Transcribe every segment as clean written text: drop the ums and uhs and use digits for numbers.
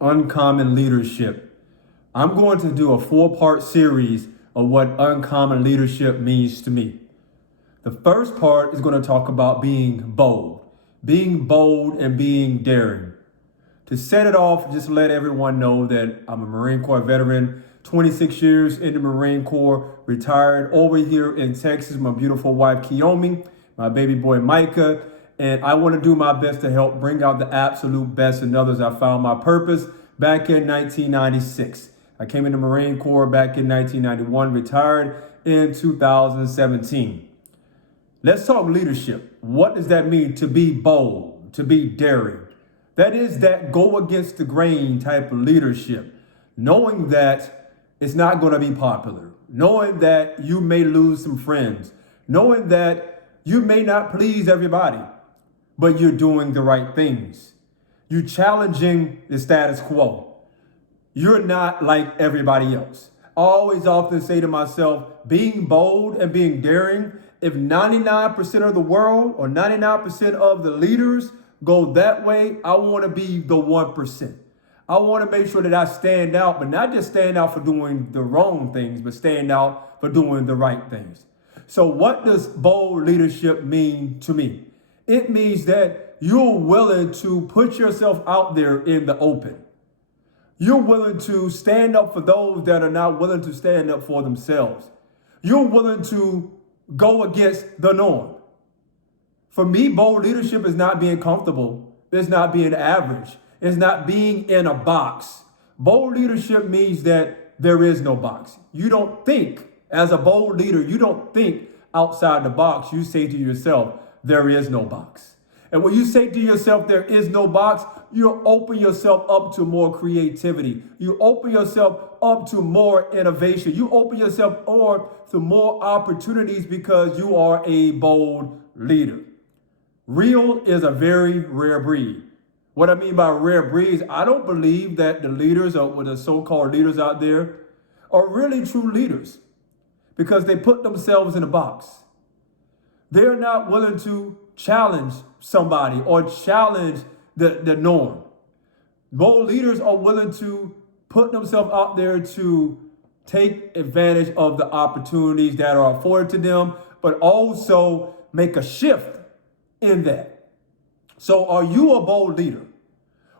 Uncommon leadership. I'm going to do a 4-part series of what uncommon leadership means to me. The first part is going to talk about being bold and being daring. To set it off, just let everyone know that I'm a Marine Corps veteran, 26 years in the Marine Corps, retired over here in Texas, my beautiful wife, Kiyomi, my baby boy, Micah, and I want to do my best to help bring out the absolute best in others. I found my purpose back in 1996. I came in the Marine Corps back in 1991, retired in 2017. Let's talk leadership. What does that mean to be bold, to be daring? That is that go against the grain type of leadership, knowing that it's not going to be popular, knowing that you may lose some friends, knowing that you may not please everybody, but you're doing the right things. You're challenging the status quo. You're not like everybody else. I always often say to myself, being bold and being daring, if 99% of the world or 99% of the leaders go that way, I want to be the 1%. I want to make sure that I stand out, but not just stand out for doing the wrong things, but stand out for doing the right things. So what does bold leadership mean to me? It means that you're willing to put yourself out there in the open. You're willing to stand up for those that are not willing to stand up for themselves. You're willing to go against the norm. For me, bold leadership is not being comfortable. It's not being average. It's not being in a box. Bold leadership means that there is no box. You don't think, as a bold leader, you don't think outside the box. You say to yourself, there is no box. And when you say to yourself, there is no box, you open yourself up to more creativity. You open yourself up to more innovation. You open yourself up to more opportunities because you are a bold leader. Real is a very rare breed. What I mean by rare breeds, I don't believe that the leaders or the so-called leaders out there are really true leaders because they put themselves in a box. They're not willing to challenge somebody or challenge the norm. Bold leaders are willing to put themselves out there to take advantage of the opportunities that are afforded to them, but also make a shift in that. So are you a bold leader?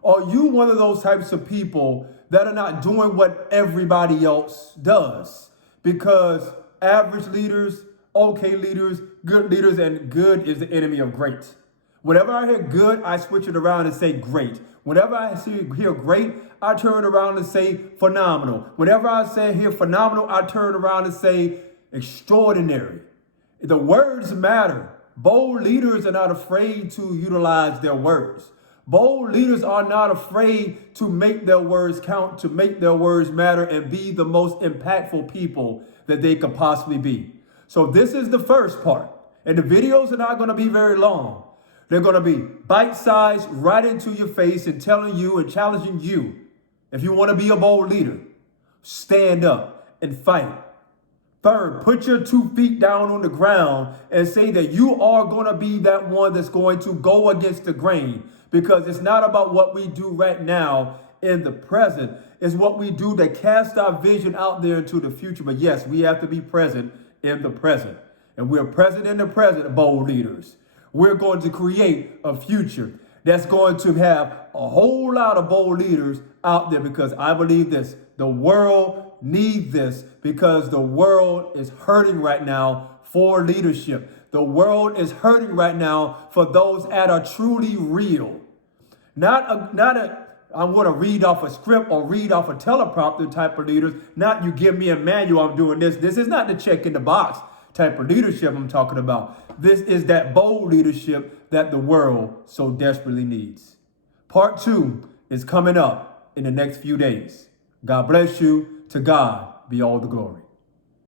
Are you one of those types of people that are not doing what everybody else does? Because average leaders, okay leaders, good leaders, and good is the enemy of great. Whenever I hear good, I switch it around and say great. Whenever I hear great, I turn around and say phenomenal. Whenever I hear phenomenal, I turn around and say extraordinary. The words matter. Bold leaders are not afraid to utilize their words. Bold leaders are not afraid to make their words count, to make their words matter, and be the most impactful people that they could possibly be. So this is the first part. And the videos are not going to be very long. They're going to be bite-sized, right into your face and telling you and challenging you. If you want to be a bold leader, stand up and fight. Third, put your 2 feet down on the ground and say that you are going to be that one that's going to go against the grain. Because it's not about what we do right now in the present. It's what we do to cast our vision out there into the future. But yes, we have to be present in the present. And we're present in the present, bold leaders. We're going to create a future that's going to have a whole lot of bold leaders out there because I believe this. The world needs this because the world is hurting right now for leadership. The world is hurting right now for those that are truly real. I'm going to read off a script or read off a teleprompter type of leaders. Not you give me a manual, I'm doing this. This is not the check in the box type of leadership I'm talking about. This is that bold leadership that the world so desperately needs. Part 2 is coming up in the next few days. God bless you. To God be all the glory.